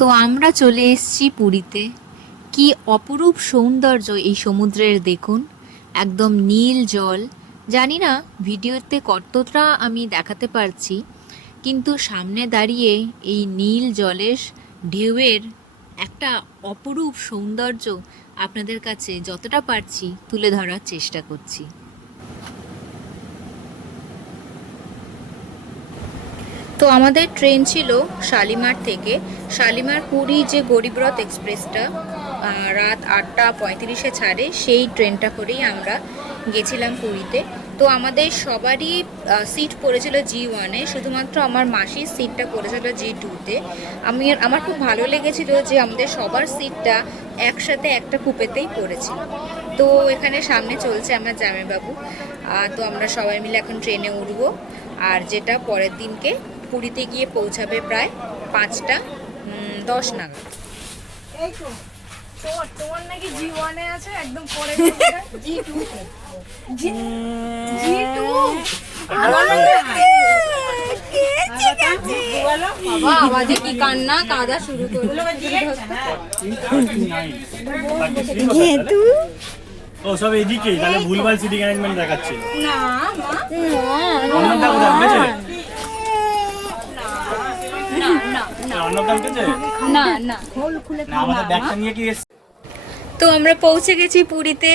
তো আমরা চলে এসেছি পুরীতে। কি অপরূপ সৌন্দর্য এই সমুদ্রের দেখুন, একদম নীল জল। জানি না ভিডিওতে কতটা আমি দেখাতে পারছি, কিন্তু সামনে দাঁড়িয়ে এই নীল জলের ঢেউয়ের একটা অপরূপ সৌন্দর্য আপনাদের কাছে যতটা পারছি তুলে ধরার চেষ্টা করছি। তো আমাদের ট্রেন ছিল শালিমার থেকে। শালিমার পুরী যে গরিবরথ এক্সপ্রেসটা রাত 8:35 ছাড়ে, সেই ট্রেনটা করেই আমরা গেছিলাম পুরীতে। তো আমাদের সবারই সিট পড়েছিল G1-এ, শুধুমাত্র আমার মাসির সিটটা পড়েছিল G2-তে। আমার খুব ভালো লেগেছিল যে আমাদের সবার সিটটা একসাথে একটা কুপেতেই পড়েছিল। তো এখানে সামনে চলছে আমার জামাইবাবু। তো আমরা সবাই মিলে এখন ট্রেনে উঠবো, আর যেটা পরের দিনকে পুরীতে গিয়ে পৌঁছাবে প্রায় 5:10 নাগাদ। এই তো তোমার নাকি G1-এ আছে, একদম পরে G2 G2 বাবা আওয়াজে কি কান্না কাঁদা শুরু করলো। যেহেতু ও সব এদিকেই, তাহলে ভুলভাল সিটিং অ্যারেঞ্জমেন্ট দেখাচ্ছে। না মা অন্নদা কোথায় উঠেছে? না না অন্নদা উঠেছে? না না। না, আমাদের ব্যাগটা নিয়ে কি এসছে? তো আমরা পৌঁছে গেছি পুরীতে।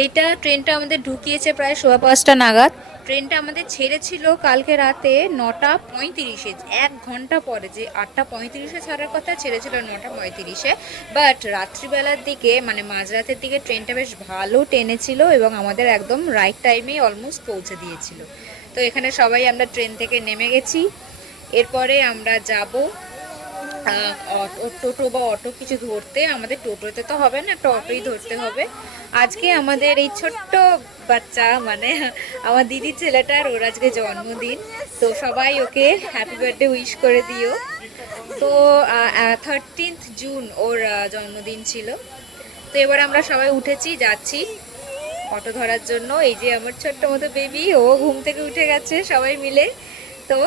এইটা ট্রেনটা আমাদের ঢুকিয়েছে প্রায় 5:15 নাগাদ। ট্রেনটা আমাদের ছেড়েছিল কালকে রাতে 9:35-এ, 1 ঘন্টা পরে। যে 8:35-এ ছাড়ার কথা, ছেড়েছিল 9:35-এ। বাট রাত্রিবেলার দিকে মানে মাঝরাতের দিকে ট্রেনটা বেশ ভালো টেনেছিল এবং আমাদের একদম রাইট টাইমেই অলমোস্ট পৌঁছে দিয়েছিল। তো এখানে সবাই আমরা ট্রেন থেকে নেমে গেছি। এরপরে আমরা যাব টোটো বা অটো কিছু ধরতে। আমাদের টোটোতে তো হবে না, একটা অটোই ধরতে হবে। আজকে আমাদের এই ছোট্ট বাচ্চা মানে আমার দিদির ছেলেটার, ওর আজকে জন্মদিন। তো সবাই ওকে হ্যাপি বার্থডে উইশ করে দিও। তো 13th জুন ওর জন্মদিন ছিল। তো এবার আমরা সবাই উঠেছি, যাচ্ছি অটো ধরার জন্য। এই যে আমার ছোট্ট মতো বেবি, ও ঘুম থেকে উঠে গেছে সবাই মিলে। তো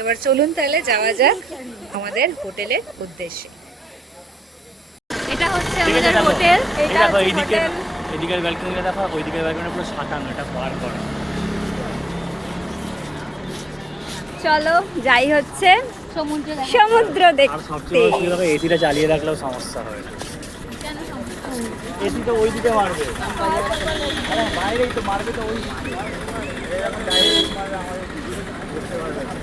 এবার চলুন তাহলে যাওয়া যাক আমাদের হোটেলের উদ্দেশ্যে। এটা হচ্ছে আমাদের হোটেল। এটা দেখো এইদিকে, এদিকের ব্যালকনিটা দেখো, ওইদিকের ব্যালকনি পুরো সাঁটানো, এটা পার করে। চলো যাই হচ্ছে সমুদ্র আর দেখতে। সবচেয়ে বেশি দেখো এসিটা চালিয়ে রাখলেও সমস্যা হয় না। এসি তো ওইদিকে মারবে, আরে বাইরেই তো মারবে, তো ওই এরকম ডাইরেক্ট মারবে, আমাদের বুঝতে পারবে না।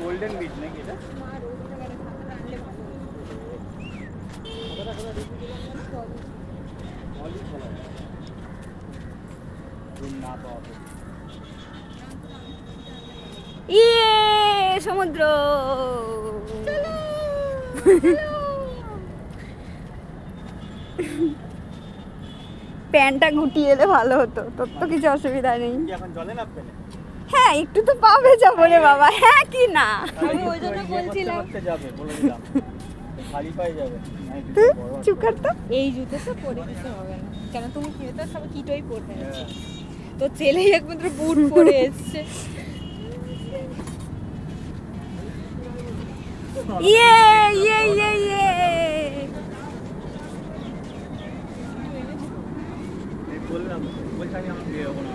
গোল্ডেন বিচ নাকি এটা? ইয়ে সমুদ্র। প্যান্টটা গুটিয়ে এলে ভালো হতো, তোর তো কিছু অসুবিধা নেই। এখন জলে নামবে না? হ্যাঁ একটু তো পাবে যাবো রে বাবা, হ্যাঁ কি না? আমি ওই জন্য বলছিলাম যাবে, বলে দিলাম খালি পায়ে যাবে। তুই চুপ কর তো। এই জুতো তো পরে কিছু হবে না। কেন তুমি কি তো সব কিটোই পরবে, তো ছেলেই একমাত্র বুট পরে এসছে। ইয়ে ইয়ে ইয়ে ইয়ে। বললাম, বলছি আমি আমার বিয়ে হবো না।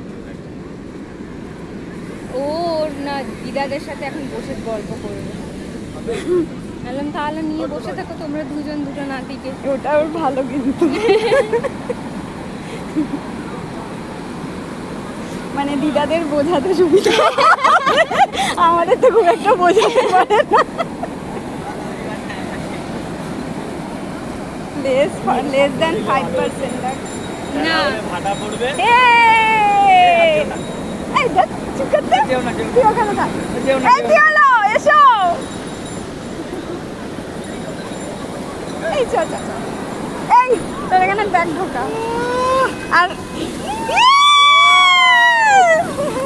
ওর না দিদাদের সাথে এখন বসে গল্প করবে। বললাম তাহলে নিয়ে বসে থাকো তোমরা দুজন দুটো নাতিকে। ওটা ওর ভালো কিন্তু, মানে দিদাদের বোঝাতে সুবিধা, আমাদের তো খুব একটা বোঝাতে পারে না। less than 5%। না ভাটা পড়বে। এই দেখ চুপ করতে। যেও না, যেও না। তুই ওখানে থাক। যেও না, এই কি হলো, এসো। এই চল চল চল। এই তোর এখানে ব্যাগ ঢোকা। আর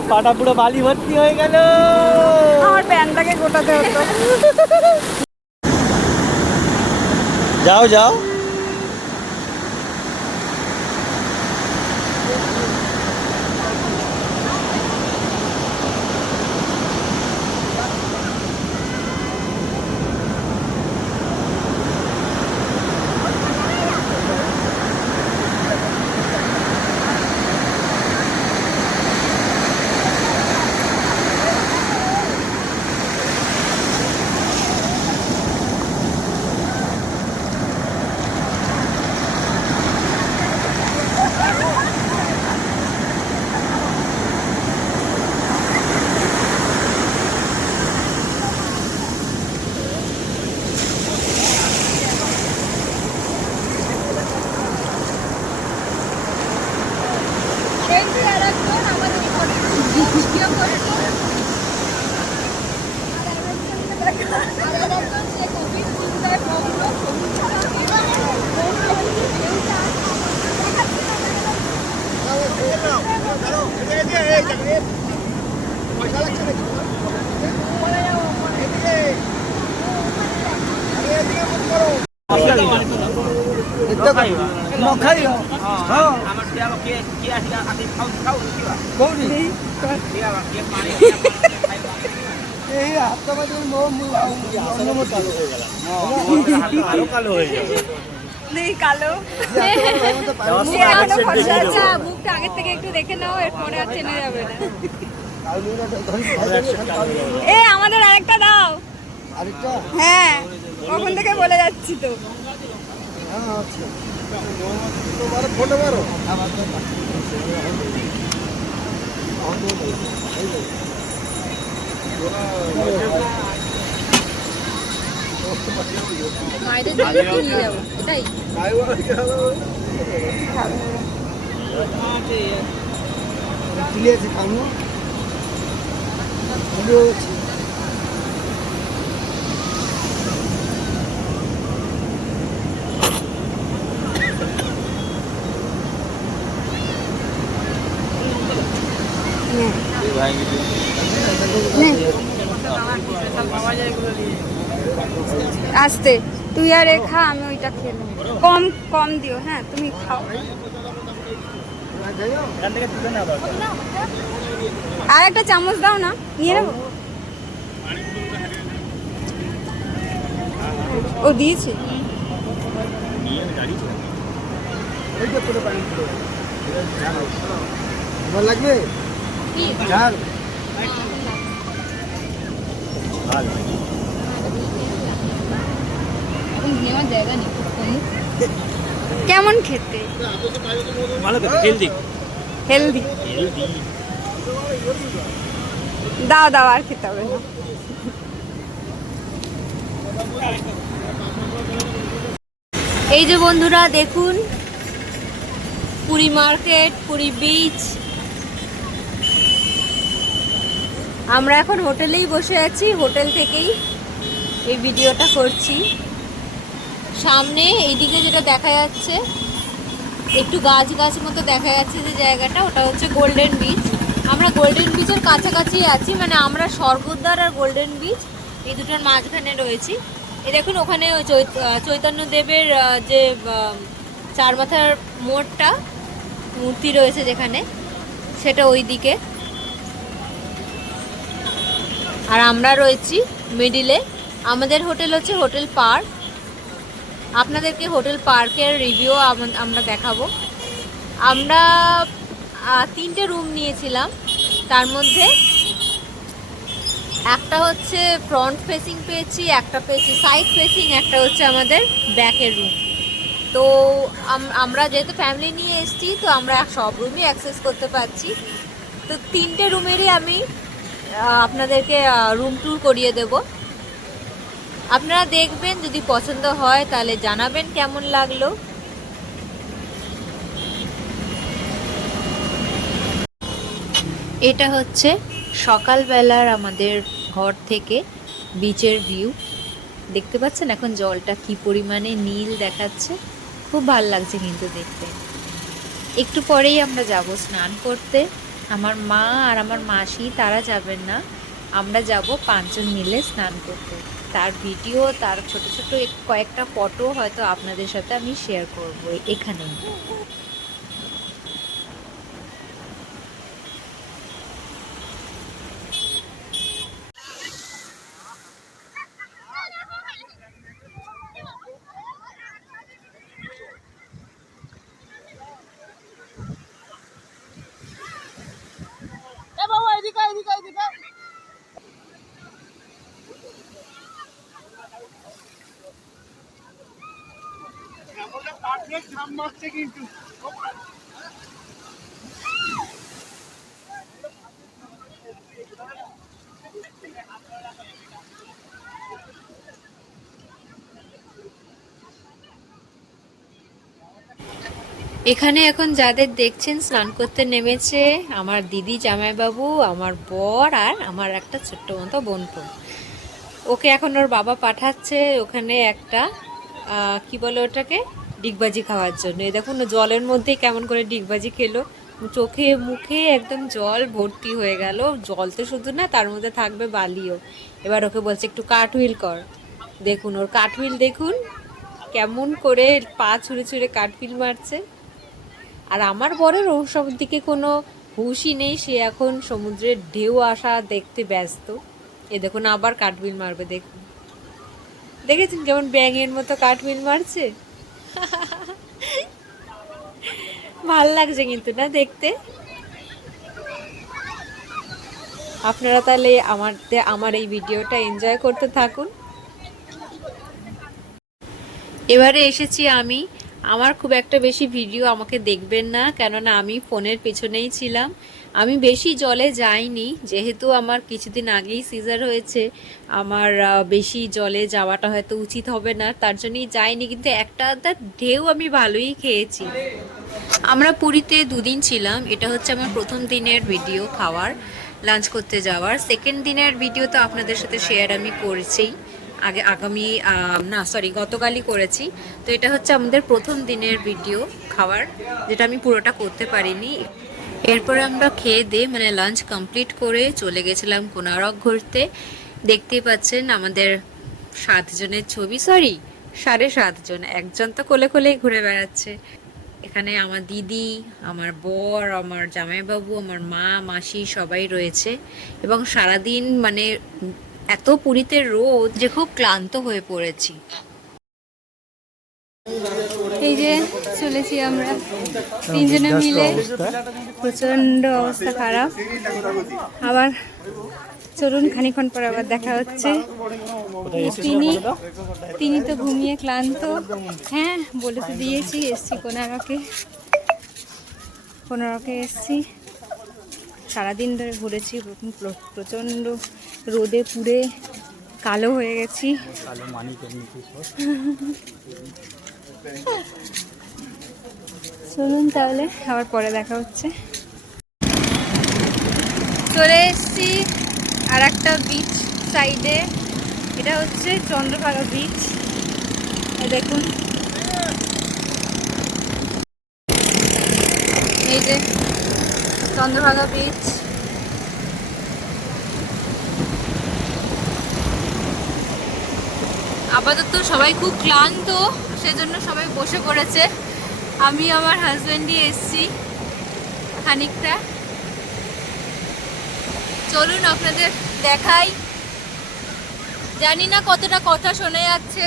পাটা পুরো বালি ভর্তি হয়ে গেল। আমার প্যান্টটাকে গোটাতে হতো। যাও যাও। আরো কালো হয়ে যাবে। নেই কালো আচ্ছা মুখটা আগের থেকে একটু দেখে নাও, এরপরে আর চেনে যাবে না। এ আমাদের আরেকটা দাও। হ্যাঁ কখন থেকে বলে যাচ্ছি তো। মায়েদের জন্য কি নিয়ে যাবো এটাই? আস্তে তুই আর এ খা, আমি ওইটা খেয়ে নেবো। কম কম দিও, হ্যাঁ তুমি খাও। এখান থেকে তুলে নেওয়া দরকার। আর একটা চামচ দাও না, নিয়ে নেবো। ও দিয়েছে। নিয়ে আমি গাড়ি চালাই। লাগবে ঝাল ভালো। এখন নেওয়ার জায়গা নেই। কেমন খেতে? ভালো তো, হেলদি। হেলদি। হেলদি। দাও দাও, আর খেতে হবে না। এই যে বন্ধুরা দেখুন, পুরী মার্কেট, পুরী বিচ। আমরা এখন হোটেলেই বসে আছি, হোটেল থেকেই এই ভিডিওটা করছি। সামনে এইদিকে যেটা দেখা যাচ্ছে, একটু গাছ গাছ মতো দেখা যাচ্ছে যে জায়গাটা, ওটা হচ্ছে গোল্ডেন বিচ। আমরা গোল্ডেন বিচের কাছাকাছি আছি, মানে আমরা স্বর্গদ্বার আর গোল্ডেন বিচ এই দুটোর মাঝখানে রয়েছি। এই দেখুন ওখানে ওই চৈতন্যদেবের যে চার মাথার মোড়টা মূর্তি রয়েছে যেখানে, সেটা ওই দিকে। আর আমরা রয়েছি মিডিলে। আমাদের হোটেল হচ্ছে হোটেল পার্ক। আপনাদেরকে হোটেল পার্কের রিভিউ আমরা দেখাবো। আমরা 3টে রুম নিয়েছিলাম, তার মধ্যে একটা হচ্ছে ফ্রন্ট ফেসিং পেয়েছি, একটা পেয়েছি সাইড ফেসিং, একটা হচ্ছে আমাদের ব্যাকের রুম। তো আমরা যেহেতু ফ্যামিলি নিয়ে এসেছি, তো আমরা সব রুমই অ্যাক্সেস করতে পারছি। তো 3টে রুমেরই আমি আপনাদেরকে রুম ট্যুর করিয়ে দেব। আপনারা দেখবেন, যদি পছন্দ হয় তাহলে জানাবেন কেমন লাগলো। এটা হচ্ছে সকালবেলার আমাদের ঘর থেকে বিচের ভিউ। দেখতে পাচ্ছেন এখন জলটা কি পরিমাণে নীল দেখাচ্ছে, খুব ভালো লাগছে কিন্তু দেখতে। একটু পরেই আমরা যাব স্নান করতে। আমার মা আর আমার মাসি তারা যাবেন না, আমরা যাব 5 জন মিলে স্নান করতে। তার ভিডিও, তার ছোট ছোট কয়েকটা ফটো হয়তো আপনাদের সাথে আমি শেয়ার করব এখানেই। এখানে এখন যাদের দেখছেন স্নান করতে নেমেছে আমার দিদি, জামাইবাবু, আমার বর আর আমার একটা ছোট্ট মতো বোনপো। ওকে এখন ওর বাবা পাঠাচ্ছে ওখানে একটা কি বলে ওটাকে, ডিগবাজি খাওয়ার জন্য। এই দেখুন জলের মধ্যেই কেমন করে ডিগবাজি খেলো, চোখে মুখে একদম জল ভর্তি হয়ে গেল। জল তো শুধু না, তার মধ্যে থাকবে বালিও। এবার ওকে বলছে একটু কাঠহুইল কর। দেখুন ওর কাঠহুইল দেখুন কেমন করে পা ছুঁড়ে ছুঁড়ে কাঠহুইল মারছে। আর আমার বরের ওসব দিকে কোনো হুঁশই নেই, সে এখন সমুদ্রের ঢেউ আসা দেখতে ব্যস্ত। এ দেখুন আবার কাঠবিল মারবে, দেখুন দেখেছেন কেমন ব্যাঙের মতো কাঠবিল মারছে। ভাল লাগছে কিন্তু না দেখতে। আপনারা তাহলে আমার এই ভিডিওটা এনজয় করতে থাকুন। এবারে এসেছি আমি। আমার খুব একটা বেশি ভিডিও আমাকে দেখবেন না, কেননা আমি ফোনের পেছনেই ছিলাম। আমি বেশি জলে যাইনি, যেহেতু আমার কিছুদিন আগেই সিজার হয়েছে। আমার বেশি জলে যাওয়াটা হয়তো উচিত হবে না, তার জন্যই যাইনি। কিন্তু একটা আধটা ঢেউ আমি ভালোই খেয়েছি। আমরা পুরীতে 2 দিন ছিলাম। এটা হচ্ছে আমার প্রথম দিনের ভিডিও, খাওয়ার লাঞ্চ করতে যাওয়ার। সেকেন্ড দিনের ভিডিও তো আপনাদের সাথে শেয়ার আমি করেছি গতকালই করেছি। তো এটা হচ্ছে আমাদের প্রথম দিনের ভিডিও খাওয়ার, যেটা আমি পুরোটা করতে পারিনি। এরপরে আমরা খেয়ে দিয়ে মানে লাঞ্চ কমপ্লিট করে চলে গেছিলাম কোনারক ঘুরতে। দেখতেই পাচ্ছেন আমাদের 7 জনের ছবি, 7.5 জন, একজন তো কোলে কোলেই ঘুরে বেড়াচ্ছে। এখানে আমার দিদি, আমার বর, আমার জামাইবাবু, আমার মা, মাসি সবাই রয়েছে। এবং সারাদিন মানে এত পুরীতে রোদ যে খুব ক্লান্ত হয়ে পড়েছি। এই যে চলেছি আমরা 3 জনে মিলে, প্রচন্ড অবস্থা খারাপ। আবার চলুন খানিক্ষণ পর আবার দেখা হচ্ছে। তিনি তো ঘুমিয়ে ক্লান্ত। হ্যাঁ বলে তো দিয়েছি, এসছি কোনারকে এসছি। সারাদিন ধরে ঘুরেছি, প্রচন্ড রোদে পুড়ে কালো হয়ে গেছি। চলুন তাহলে আবার পরে দেখা হচ্ছে। চলে এসছি আর একটা বিচ সাইডে, এটা হচ্ছে চন্দ্রভাগা বিচ। দেখুন এই যে চন্দ্রভাগা বিচ। আপাতত সবাই খুব ক্লান্ত, সেজন্য সবাই বসে পড়েছে। আমি আমার হাজব্যান্ডই এসছি খানিকটা। চলুন আপনাদের দেখাই। জানি না কতটা কথা শোনা যাচ্ছে।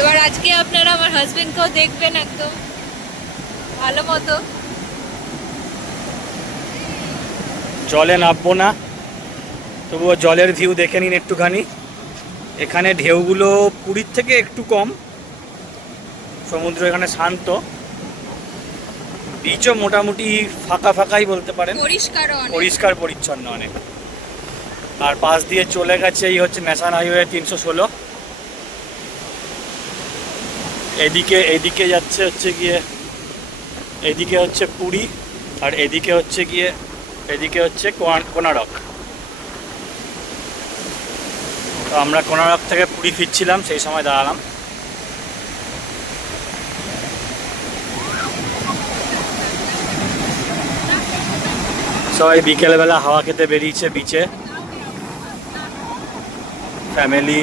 এবার আজকে আপনারা আমার হাজবেন্ডকেও দেখবেন একদম ভালো মতো। জলে নামবো না, তবুও জলের ভিউ দেখে নিন একটুখানি। এখানে ঢেউগুলো পুরীর থেকে একটু কম, সমুদ্র এখানে শান্ত, বিচও মোটামুটি ফাঁকাই বলতে পারেন, পরিষ্কার পরিচ্ছন্ন অনেক। আর পাশ দিয়ে চলে গেছে এই হচ্ছে ন্যাশনাল হাইওয়ে 316। এদিকে যাচ্ছে গিয়ে, এদিকে হচ্ছে পুরী, আর এদিকে হচ্ছে কোনারক। তো আমরা কোনারক থেকে পুরী ফিরছিলাম, সেই সময় দাঁড়ালাম। সবাই বিকেলবেলা হাওয়া খেতে বেরিয়েছে বিচে, ফ্যামিলি।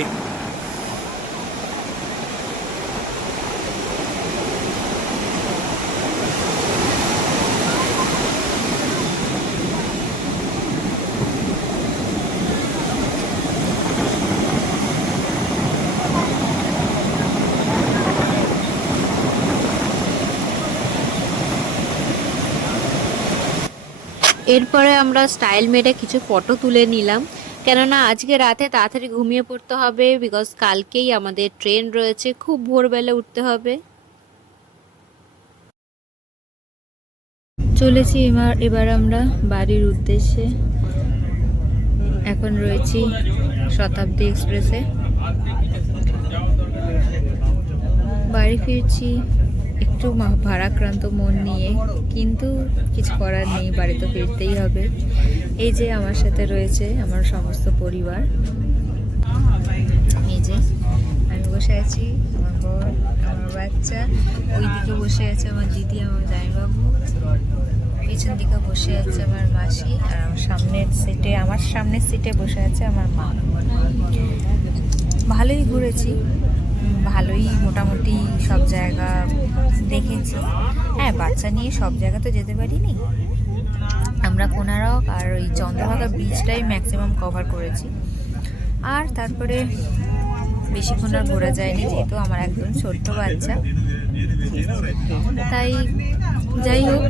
এরপরে আমরা স্টাইল মেরে কিছু ফটো তুলে নিলাম, কেননা আজকে রাতে তাড়াতাড়ি ঘুমিয়ে পড়তে হবে, বিকজ কালকেই আমাদের ট্রেন রয়েছে, খুব ভোরবেলা উঠতে হবে। চলেছি এবার আমরা বাড়ির উদ্দেশ্যে। এখন রয়েছি শতাব্দী এক্সপ্রেসে, বাড়ি ফিরছি একটু একটু ভারাক্রান্ত মন নিয়ে, কিন্তু কিছু করার নেই, বাড়ি তো ফিরতেই হবে। এই যে আমার সাথে রয়েছে আমার সমস্ত পরিবার। এই যে আমি বসে আছি, আমার বর, আমার বাচ্চা, ওইদিকে বসে আছে আমার দিদি, আমার জামাইবাবু, পেছন দিকে বসে আছে আমার মাসি, আর আমার সামনের সিটে বসে আছে আমার মা। ভালোই ঘুরেছি, ভালোই মোটামুটি সব জায়গা দেখেছি। হ্যাঁ, বাচ্চা নিয়ে সব জায়গা তো যেতে পারিনি। আমরা কোনারক আর ওই চন্দ্রভাগা বিচটাই ম্যাক্সিমাম কভার করেছি। আর তারপরে বেশিক্ষণ আর ঘোরা যায়নি, যেহেতু আমার একদম ছোট্ট বাচ্চা। তাই যাই হোক,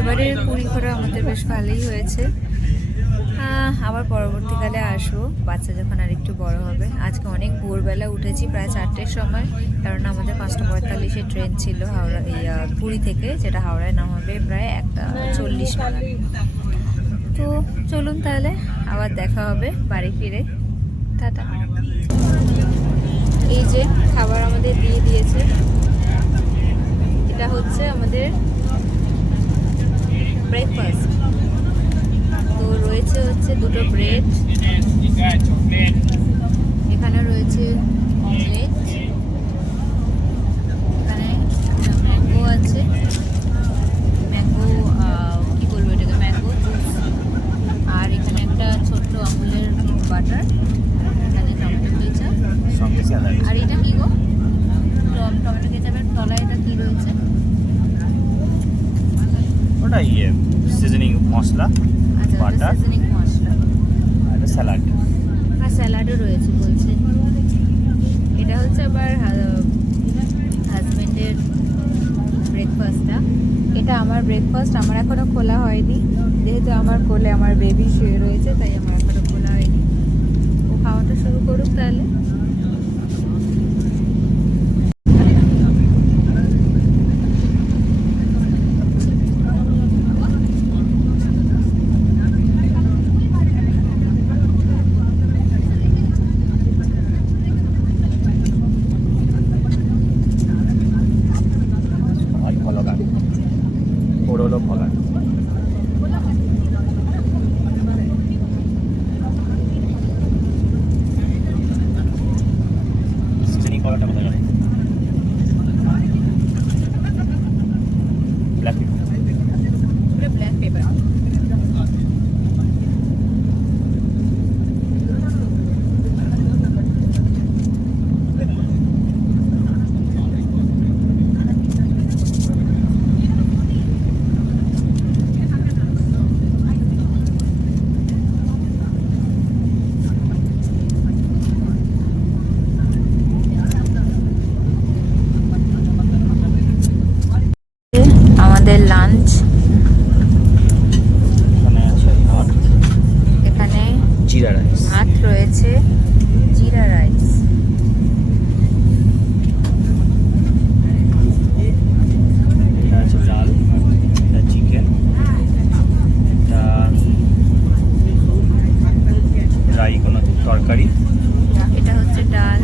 এবারের পুরী ঘোরা আমাদের বেশ ভালোই হয়েছে। আবার পরবর্তীকালে আসবো, বাচ্চা যখন আর একটু বড় হবে। আজকে অনেক ভোরবেলা উঠেছি, প্রায় 4টের সময়, কারণ আমাদের 5:45 ট্রেন ছিল পুরী থেকে, যেটা হাওড়ায় নামাবে প্রায় 1:40 নাগাদ। তো চলুন তাহলে আবার দেখা হবে বাড়ি ফিরে। টাটা। এই যে খাবার আমাদের দিয়ে দিয়েছে, এটা হচ্ছে আমাদের ব্রেকফাস্ট। তো রয়েছে দুটো ব্রেড, এখানে রয়েছে অমলেট, এখানে ম্যাঙ্গো আছে, ম্যাঙ্গো কি বলবো এটাকে, ম্যাঙ্গো জুস। আর এখানে একটা ছোট্ট আমুলের বাটার, এখানে টমেটো কেচাপ, সঙ্গে স্যালাড। আর এটা কি গো, টমেটো কেচাপের তলায় এটা কি রয়েছে? ওটা সিজনিং মশলা, আচ্ছা, বাটার, সিজনিং মশলা, আর স্যালাড। আর স্যালাডও রয়েছে বলছে। এটা হচ্ছে আবার হাজবেন্ডের ব্রেকফাস্টটা। এটা আমার ব্রেকফাস্ট, আমার এখনো খোলা হয়নি, যেহেতু আমার কোলে আমার বেবি শুয়ে রয়েছে, তাই আমার এখনো খোলা হয়নি। ও খাওয়াটা শুরু করুক তাহলে। ওরলো ফলান। সিজনিং কলাটা কোথায় গেল? Black black pepper. আমাদের লাঞ্চ, এখানে আছে ভাত, এখানে জিরা রাইস, ভাত রয়েছে, জিরা রাইস, এটা আছে ডাল, এটা চিকেন, এটা ড্রাই কোনো তরকারি, এটা হচ্ছে ডাল,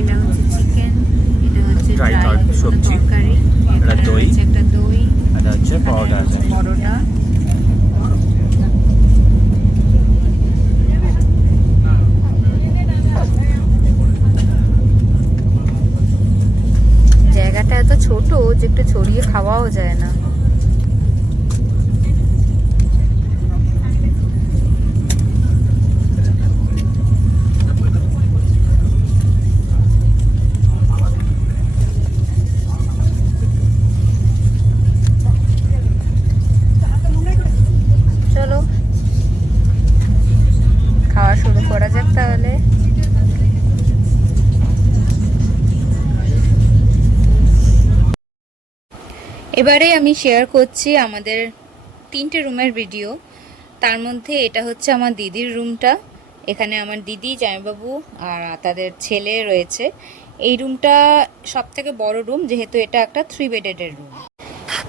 এটা হচ্ছে চিকেন, এটা হচ্ছে Dry ড্রাই সবজি, তরকারি, এটা এখানে দই, রয়েছে একটা দই, এটা হচ্ছে পরোটা আছে। পরোটা। জায়গাটা এত ছোট যে একটু ছড়িয়ে খাওয়াও যায় না। চলো খাওয়া শুরু করা যাক তাহলে। এবারে আমি শেয়ার করছি আমাদের 3টে রুমের ভিডিও। তার মধ্যে এটা হচ্ছে আমার দিদির রুমটা, এখানে আমার দিদি, জামাইবাবু আর তাদের ছেলে রয়েছে। এই রুমটা সব থেকে বড় রুম, যেহেতু এটা একটা 3 বেডের রুম।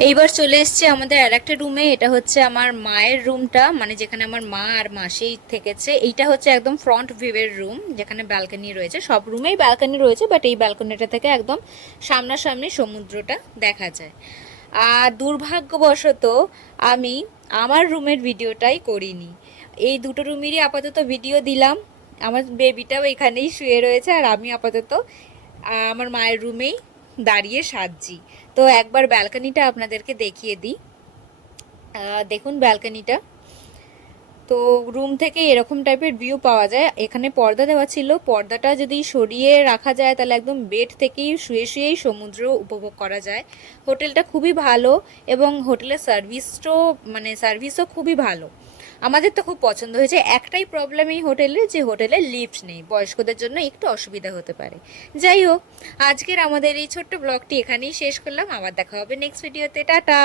এইবার চলে এসছে আমাদের আর একটা রুমে। এটা হচ্ছে আমার মায়ের রুমটা, মানে যেখানে আমার মা আর মাসি থেকেছে। এইটা হচ্ছে একদম ফ্রন্ট ভিউয়ের রুম, যেখানে ব্যালকনি রয়েছে। সব রুমেই ব্যালকনি রয়েছে, বাট এই ব্যালকনিটা থেকে একদম সামনাসামনি সমুদ্রটা দেখা যায়। আর দুর্ভাগ্যবশত আমি আমার রুমের ভিডিওটাই করিনি। এই দুটো রুমেরই আপাতত ভিডিও দিলাম। আমার বেবিটাও এখানেই শুয়ে রয়েছে, আর আমি আপাতত আমার মায়ের রুমেই দাঁড়িয়ে সাজছি। তো একবার ব্যালকনিটা আপনাদেরকে দেখিয়ে দিই। দেখুন ব্যালকনিটা, তো রুম থেকে এরকম টাইপের ভিউ পাওয়া যায়। এখানে পর্দা দেওয়া ছিল, পর্দাটা যদি সরিয়ে রাখা যায় তাহলে একদম বেড থেকেই শুয়ে শুয়েই সমুদ্র উপভোগ করা যায়। হোটেলটা খুবই ভালো এবং হোটেলের সার্ভিসও খুবই ভালো। আমাদের তো খুব পছন্দ হয়েছে। একটাই প্রবলেম এই হোটেলে, যে হোটেলে লিফট নেই, বয়স্কদের জন্য একটু অসুবিধা হতে পারে। যাই হোক, আজকের আমাদের এই ছোট্ট ব্লগটি এখানেই শেষ করলাম। আবার দেখা হবে নেক্সট ভিডিওতে। টাটা।